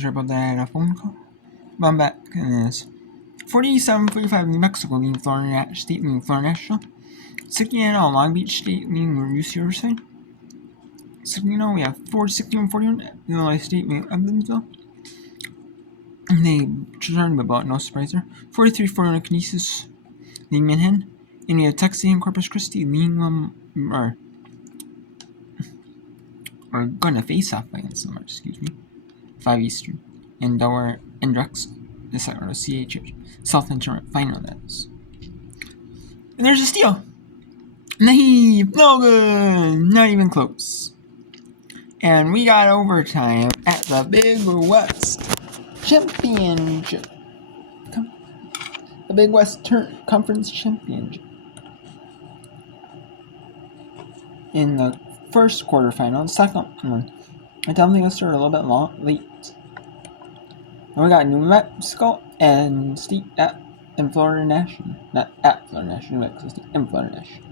Sorry about that. I had a phone call. But I'm back. And it's 47-45 New Mexico leading Florida State leading Florida National. 16-0 Long Beach State leading UC Riverside. 16-0 we have 61-41 Illinois State leading Evansville. And they turned about no surprise there. 43-41 Canisius leading Manhattan. And we have Texas and Corpus Christi leading are gonna face off against them, 5 Eastern. And Delaware and Drexel. The CHH Southland Tournament final, that is. And there's a steal. Naheed, no good. Not even close. And we got overtime at the Big West Championship. The Big West Conference Championship. In the first quarterfinal, the second one, I definitely gonna start a little bit late. And we got New Mexico and State and Florida National. Not at Florida National, New Mexico State and Florida National.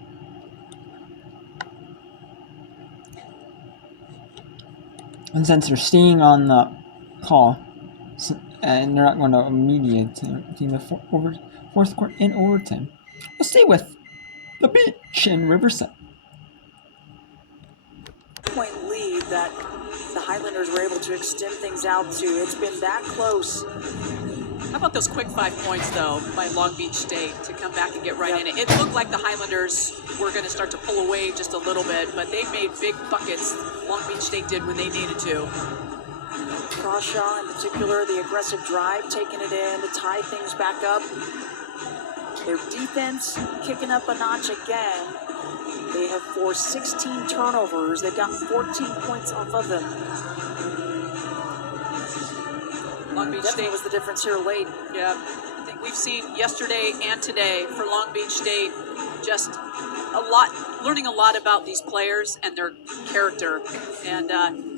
And since they're staying on the call, and they're not going to immediate in the fourth quarter in overtime, we'll stay with the Beach and Riverside. Point lead that the Highlanders were able to extend things out to. It's been that close. How about those quick 5 points, though, by Long Beach State to come back and get right in it? It looked like the Highlanders were going to start to pull away just a little bit, but they made big buckets. Long Beach State did when they needed to. Crawshaw, in particular, the aggressive drive, taking it in to tie things back up. Their defense kicking up a notch again. They have forced 16 turnovers. They've got 14 points off of them. Long Beach State was the difference here late. Yeah, I think we've seen yesterday and today for Long Beach State just learning a lot about these players and their character. And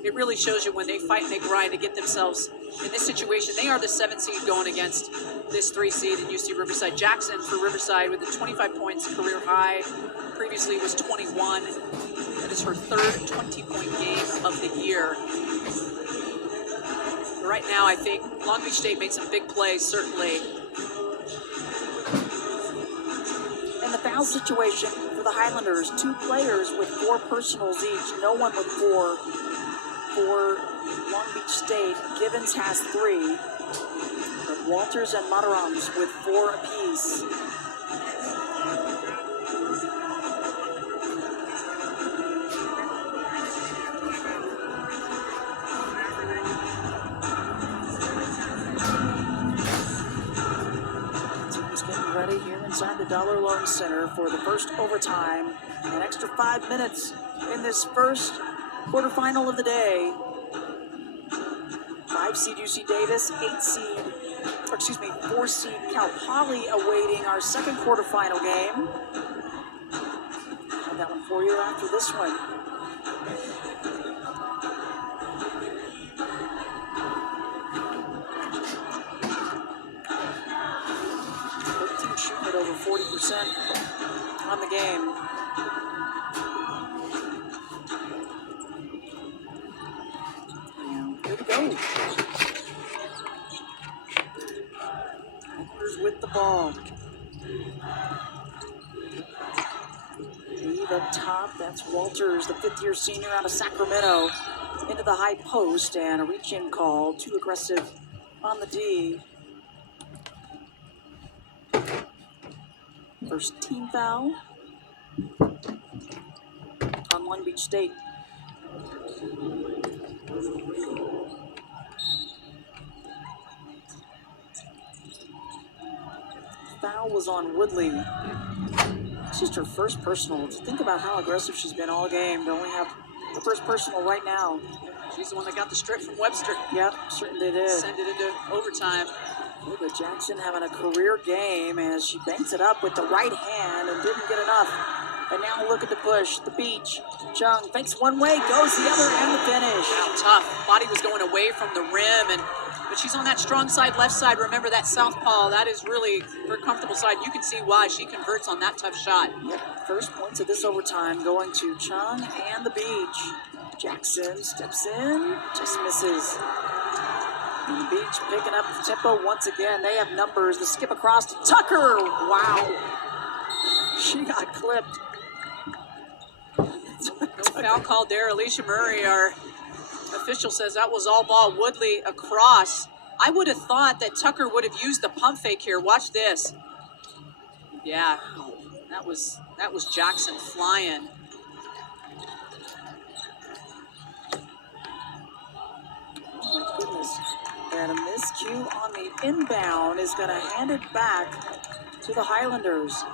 it really shows you when they fight and they grind to get themselves in this situation. They are the 7th seed going against this 3 seed in UC Riverside. Jackson for Riverside with the 25 points career high. Previously was 21. That is her 3rd 20-point game of the year. But right now, I think Long Beach State made some big plays, certainly. In the foul situation for the Highlanders, 2 players with 4 personals each. No one with 4 for Long Beach State. Gibbons has 3. But Walters and Matarams with 4 apiece. Inside the Dollar Loan Center for the first overtime. An extra 5 minutes in this first quarterfinal of the day. 5 seed UC Davis, 4 seed Cal Poly awaiting our second quarterfinal game. Have that one for you after this one. Shooting at over 40% on the game. And here we go. Highlanders with the ball. Leave up top. That's Walters, the 5th-year senior out of Sacramento, into the high post, and a reach-in call. Too aggressive on the D. First team foul on Long Beach State. Foul was on Woodley. It's just her first personal. Think about how aggressive she's been all game to only have the first personal right now. She's the one that got the strip from Webster. Yep, certainly did. Send it into overtime. But Jackson having a career game as she banks it up with the right hand and didn't get enough. And now looking to push the Beach. Chung fakes one way, goes the other, and the finish. Wow, tough. Body was going away from the rim, but she's on that strong side, left side. Remember that southpaw, that is really her comfortable side. You can see why she converts on that tough shot. Yep. First points of this overtime going to Chung and the Beach. Jackson steps in, just misses. And the Beach picking up the tempo once again. They have numbers. The skip across to Tucker. Wow. She got clipped. No foul called there. Alicia Murray, our official, says that was all ball. Woodley across. I would have thought that Tucker would have used the pump fake here. Watch this. Yeah, that was Jackson flying. Oh my goodness. And a miscue on the inbound is going to hand it back to the Highlanders.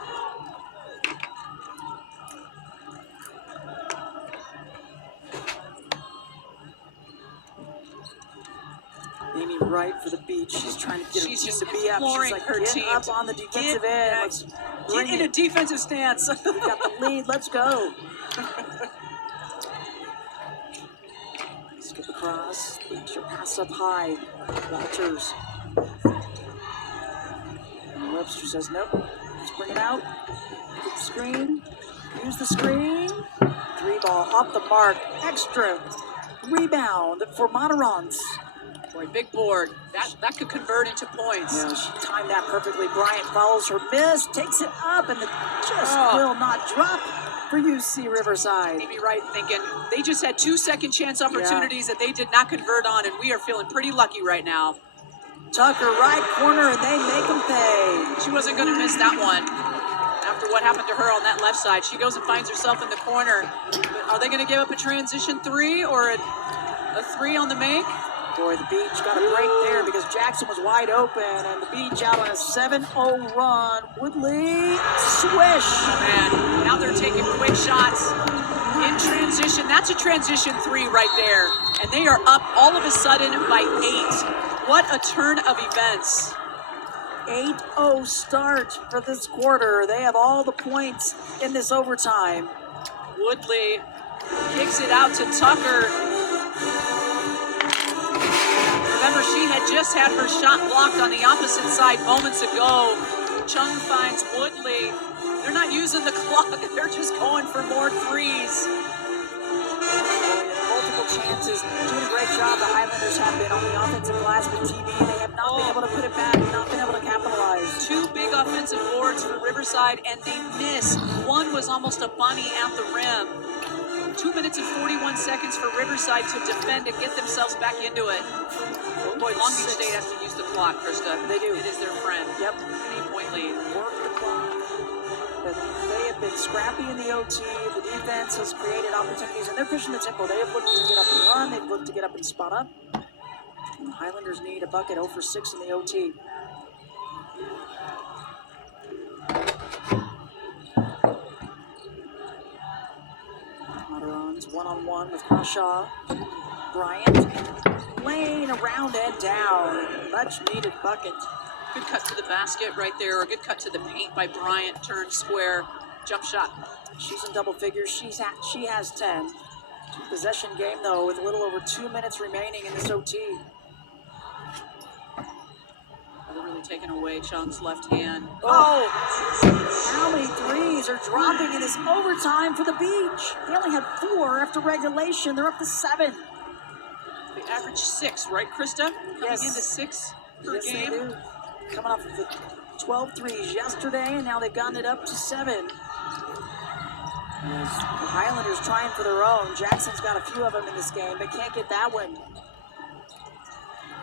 Amy Wright for the Beach. She's trying to get her team to be up. She's like, her get team up on the defensive end. Let's Get bring in a it. defensive stance. We got the lead. Let's go. Skip across. Beach pass up high. Walters. And Webster says, nope. Let's bring it out. Get the screen. Use the screen. 3-ball off the mark. Extra rebound for Monterons. Boy, big board. That could convert into points. Yeah, she timed that perfectly. Bryant follows her miss, takes it up, and it just will not drop for UC Riverside. Amy Wright thinking they just had 2 second chance opportunities that they did not convert on, and we are feeling pretty lucky right now. Tucker right corner, and they make them pay. She wasn't going to miss that one. After what happened to her on that left side, she goes and finds herself in the corner. But are they going to give up a transition 3 or a 3 on the make? Boy, the Beach got a break there because Jackson was wide open, and the Beach out on a 7-0 run. Woodley, swish. Oh, man, now they're taking quick shots in transition. That's a transition 3 right there. And they are up all of a sudden by 8. What a turn of events. 8-0 start for this quarter. They have all the points in this overtime. Woodley kicks it out to Tucker. Remember, she had just had her shot blocked on the opposite side moments ago. Chung finds Woodley. They're not using the clock. They're just going for more threes. Multiple chances. Doing a great job. The Highlanders have been on the offensive glass with TV. They have not been able to put it back, not been able to capitalize. 2 big offensive boards for Riverside, and they miss. One was almost a bunny at the rim. 2 minutes and 41 seconds for Riverside to defend and get themselves back into it. Boy, Long Beach State has to use the clock, Krista. They do. It is their friend. Yep. 8-point lead. Work the clock. But they have been scrappy in the OT. The defense has created opportunities, and they're pushing the tempo. They have looked to get up and run. They've looked to get up and spot up. And the Highlanders need a bucket. 0 for 6 in the OT. Monterons one-on-one with Crawshaw. Bryant. Lane around and down. Much needed bucket. Good cut to the basket right there, or a good cut to the paint by Bryant. Turn square, jump shot. She's in double figures. She has 10. Possession game, though, with a little over 2 minutes remaining in this OT. They're really taking away Chung's left hand. Oh! How many threes are dropping in this overtime for the Beach? They only had 4 after regulation. They're up to 7. They average 6, right, Krista? Yes. Coming into 6 per Yes, game. they do. Coming off of the 12 threes yesterday, and now they've gotten it up to 7. As the Highlanders trying for their own. Jackson's got a few of them in this game, but can't get that one.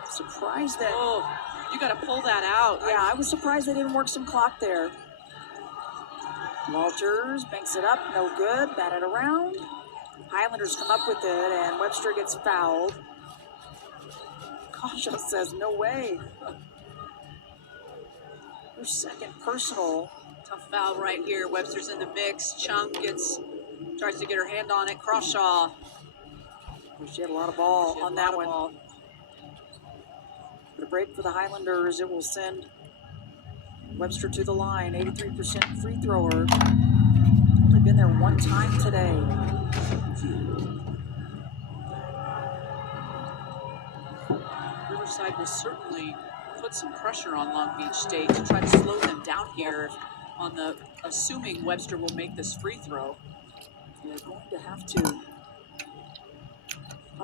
Surprised that. Oh, you got to pull that out. Yeah, I was surprised they didn't work some clock there. Walters banks it up, no good. Batted around. Highlanders come up with it, and Webster gets fouled. Kasha says, no way. Her second personal. Tough foul right here. Webster's in the mix. Chung tries to get her hand on it. Crawshaw. She had a lot of ball on that one. Ball. But a break for the Highlanders. It will send Webster to the line. 83% free thrower. Only been there one time today. Riverside will certainly put some pressure on Long Beach State to try to slow them down here on the assuming Webster will make this free throw. They're going to have to.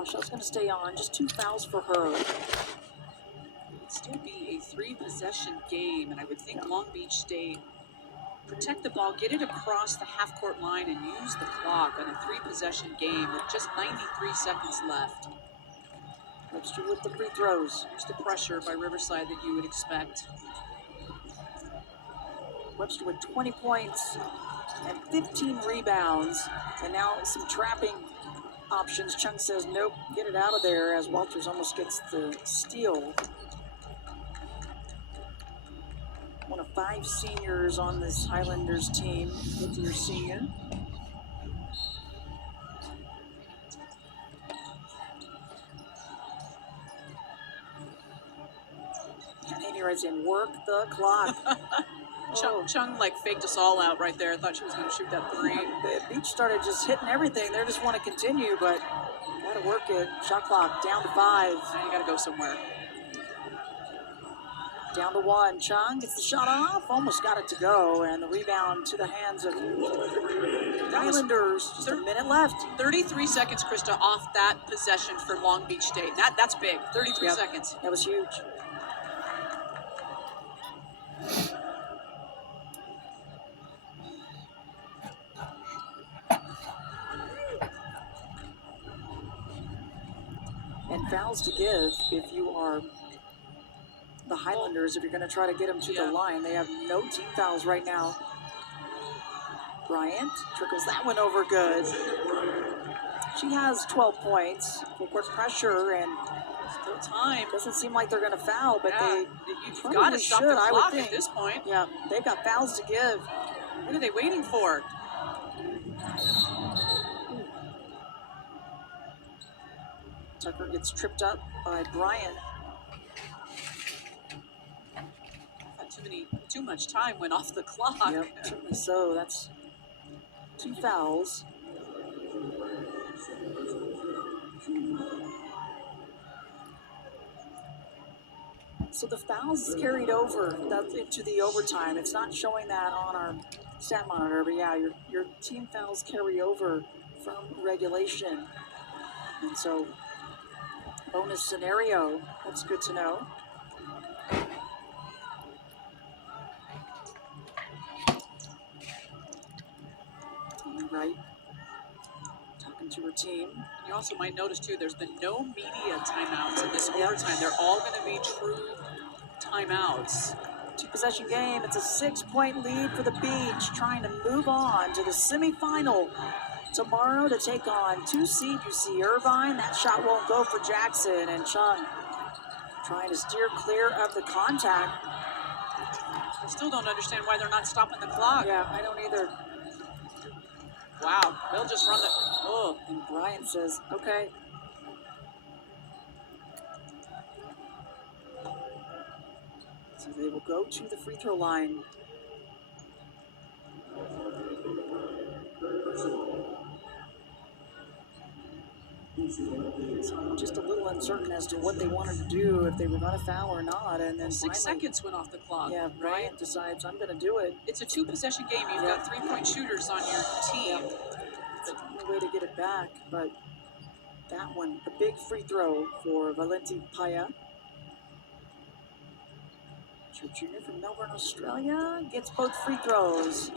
Shaw's going to stay on. Just 2 fouls for her. still be a 3-possession game, and I would think Long Beach State protect the ball, get it across the half-court line, and use the clock on a 3-possession game with just 93 seconds left. Webster with the free throws. Here's the pressure by Riverside that you would expect. Webster with 20 points and 15 rebounds. And now some trapping options. Chung says, nope, get it out of there, as Walters almost gets the steal. One of 5 seniors on this Highlanders team, fifth-year senior. And he writes in, work the clock. Chung like faked us all out right there. I thought she was going to shoot that 3. The Beach started just hitting everything. They just want to continue, but got to work it. Shot clock down to 5. Now you got to go somewhere. Down to 1. Chung gets the shot off. Almost got it to go. And the rebound to the hands of Highlanders. Just a minute left. 33 seconds, Krista, off that possession for Long Beach State. That's big. 33 seconds. That was huge. And fouls to give if you are the Highlanders, if you're going to try to get them to the line. They have no team fouls right now. Bryant trickles that one over good. She has 12 points. Full court pressure, and still time. Doesn't seem like they're going to foul, but you've got to stop the clock at this point. Yeah, they've got fouls to give. What are they waiting for? Tucker gets tripped up by Bryant. Too much time went off the clock. Yep, certainly so. That's 2 fouls. So the fouls carried over into the overtime. It's not showing that on our stat monitor, but yeah, your team fouls carry over from regulation. And so, bonus scenario, that's good to know. Right, talking to her team. You also might notice too, there's been no media timeouts in this overtime. They're all going to be true timeouts. 2-possession game. It's a 6-point lead for the Beach, trying to move on to the semifinal tomorrow to take on 2 seed UC Irvine. That shot won't go for Jackson, and Chung trying to steer clear of the contact. I still don't understand why they're not stopping the clock. Yeah, I don't either. Wow, they'll just run the... Oh. And Bryant says, okay. So they will go to the free throw line. So just a little uncertain as to what they wanted to do, if they were going to foul or not. And then 6 seconds went off the clock. Yeah, Bryant decides, I'm going to do it. It's a 2-possession game. You've got 3-point shooters on your team. It's the only way to get it back, but that one, a big free throw for Valenti Paya. Junior from Melbourne, Australia, gets both free throws.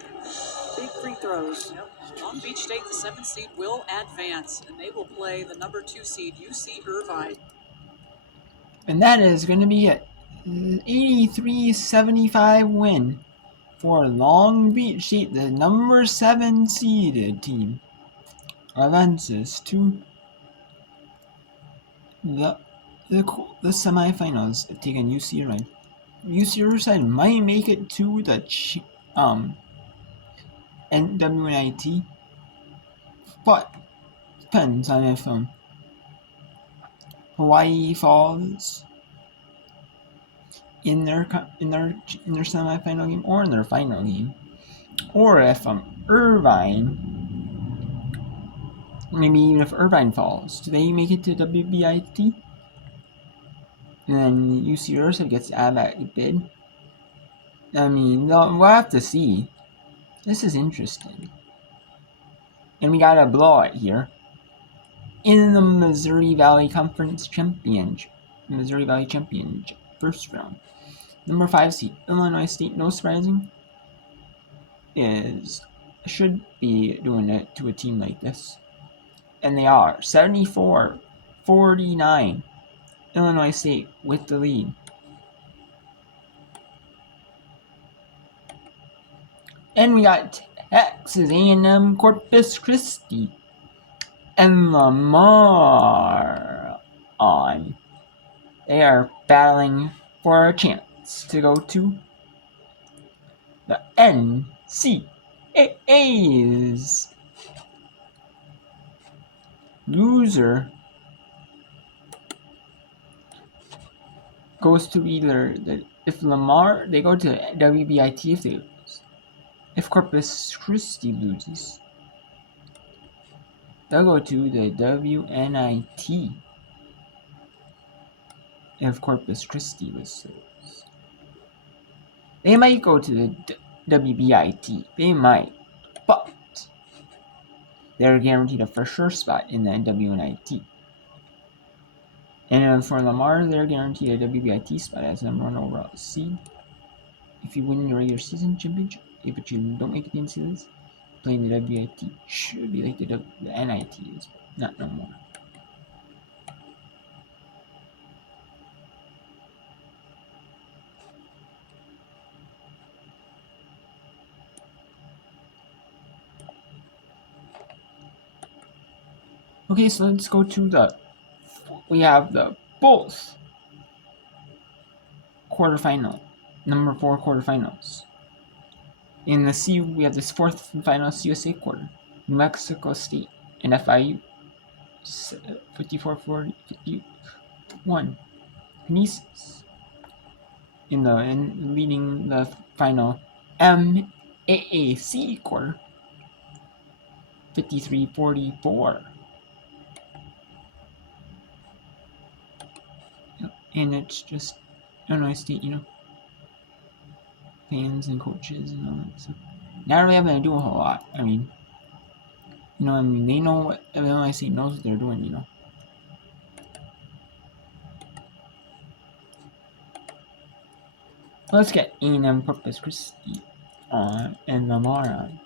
Big free throws. Yep. Long Beach State, the 7th seed, will advance, and they will play the number 2 seed, UC Irvine. And that is going to be an 83-75 win for Long Beach State, the number 7 seeded team. Advances to the semifinals, taking UC Irvine. UC Riverside might make it to the NWNIT, but depends on if Hawaii falls in their semifinal game or in their final game, or if Irvine, maybe even if Irvine falls, do they make it to WBIT? And then UC Riverside gets to add that bid. I mean, we'll have to see. This is interesting. And we got a blowout here in the Missouri Valley Conference Championship. first round. Number 5 seed, Illinois State, no surprising, should be doing it to a team like this. And they are 74-49. Illinois State with the lead. And we got Texas A&M, Corpus Christi, and Lamar on. They are battling for a chance to go to the NCAAs. Loser goes to either if Lamar, they go to WBIT if they lose. If Corpus Christi loses, they'll go to the WNIT. If Corpus Christi loses, they might go to the WBIT. They might, but they're guaranteed a for sure spot in the WNIT. And for Lamar, they're guaranteed a WBIT spot as number 1 overall seed. If you win your regular season championship, but you don't make it into this, playing the WBIT should be like the NIT is, not no more. Okay, so let's go to we have the both quarterfinal, number 4 quarterfinals. In the C, we have this fourth and final USA quarter, New Mexico State and FIU, 54-51. Canisius in leading the final MAAC quarter, 53-44. And it's just Illinois State, fans and coaches and all that stuff. Not really having to do a whole lot. I mean, they know what Illinois State knows what they're doing, Let's get A&M Corpus Christi on and Lamar on.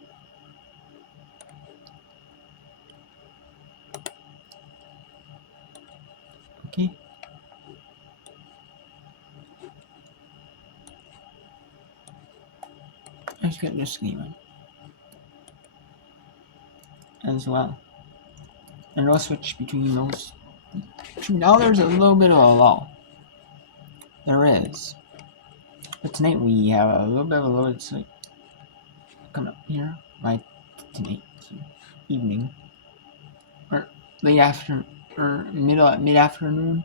Okay. Let's get this game on as well. And we'll switch between those two. Now there's a little bit of a lull. There is. But tonight we have a little bit of a lull. It's like coming up here. Right tonight evening. Or late afternoon. Or mid-afternoon.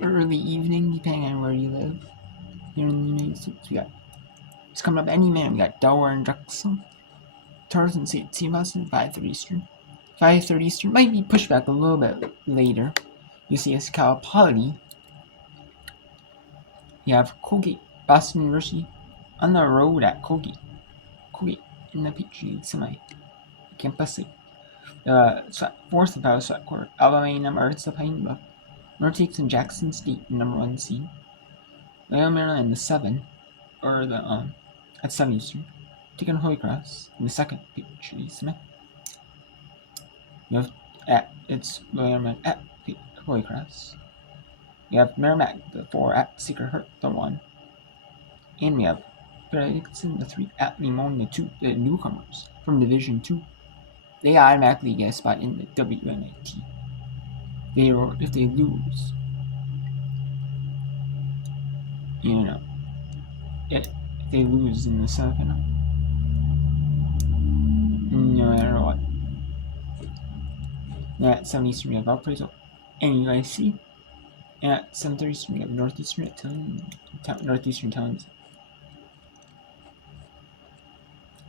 Early evening, depending on where you live. Here in the United States. It's coming up any minute. We got Delaware and Drexel. Tarzan St. Sebastian, 5:30 Eastern. 5:30 Eastern might be pushed back a little bit later. UCS Cal Poly. You have Colgate, Boston University, on the road at Colgate. Colgate in the Peach League semi. Campus League. Fourth and final sweat quarter. Alabama A&M, Arkansas Pine Bluff. North takes in Jackson State, number 1 seed. Loyola Maryland in the 7, or at 7 Eastern. Taking Holy Cross in the second Peach League semi. You have it's Loyola at Holy Cross. We have Merrimack, the 4, at Sacred Heart, the 1. And we have Frederickson, the 3, at Limon, the 2, the newcomers from Division 2. They automatically get a spot in the WNIT. If they lose, if they lose in the semifinal, no matter what. At 7 Eastern, we have Valparaiso and UIC. And at 7:30 Eastern, we have Northeastern at Northeastern Towns.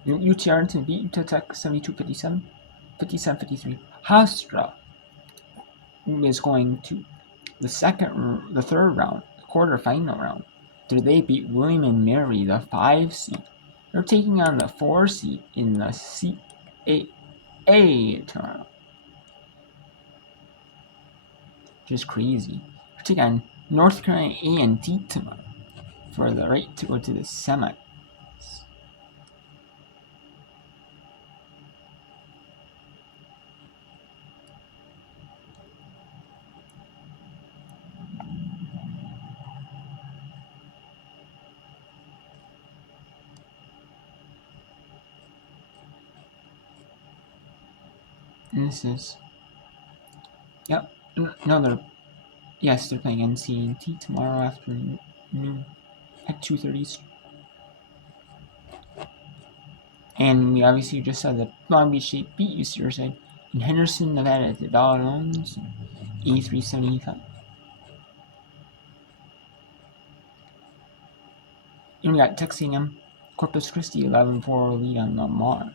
UT Arlington beat Utah Tech 72-57, 57-53. Hofstra is going to the third round, the quarterfinal round. After they beat William and Mary, the 5 seed. They're taking on the 4 seed in the CAA tournament. Just crazy. They're taking on North Carolina A&T tomorrow for the right to go to the semis. And this is, yep, no, yes, they're playing NCAA tomorrow afternoon at 2:30. And we obviously just saw that Long Beach State beat UC Riverside in Henderson, Nevada at the Dollar Loans, 83-75. And we got Texas A&M, Corpus Christi 11-4 lead on Lamar.